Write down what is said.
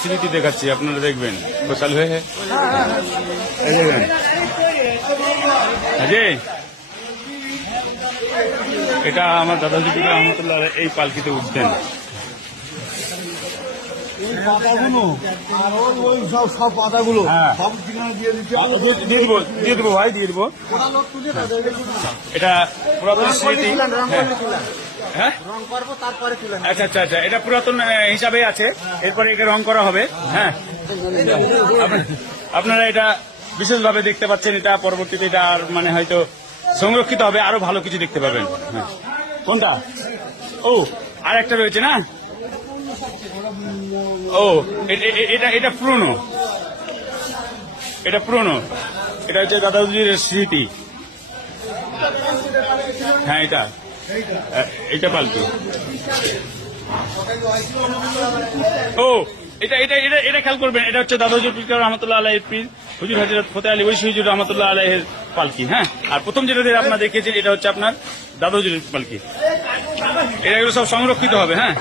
স্মৃতি দেখাচ্ছি, আপনারা দেখবেন। চালু হয়ে এই দেখবেন এটা আমার দাদাজি রহমতুল্লাহ এই পালকিতে উঠতেন। সব পাতাগুলো দিয়ে দেবো ভাই, দিয়ে দেবো। এটা পুরাতন স্মৃতি। হ্যাঁ, আচ্ছা আচ্ছা আচ্ছা, এটা পুরাতন হিসাবে আছে, এরপরে এটা রং করা হবে। হ্যাঁ, আপনারা এটা বিশেষভাবে দেখতে পাচ্ছেন। এটা পরবর্তীতে এটা আর মানে হয়তো সংরক্ষিত হবে, আরো ভালো কিছু দেখতে পাবেন। হ্যাঁ, কোনটা? ও, আর একটা রয়েছে না? ও, এটা পুরনো, এটা পুরনো, এটা হচ্ছে দাদাজির স্মৃতি। হ্যাঁ, এটা পালকি। ও, এটা খেয়াল করবেন, এটা হচ্ছে দাদাজি রহমতুল্লাহ আলাইহির পীর হুজুর হযরত ফতেহ আলী ওয়াইসি হুজুর রহমতুল্লাহ আলাইহির পালকি। হ্যাঁ, আর প্রথম যেটা আপনারা দেখেছেন এটা হচ্ছে আপনার দাদাজির পালকি। এগুলো সব সংরক্ষিত হবে। হ্যাঁ।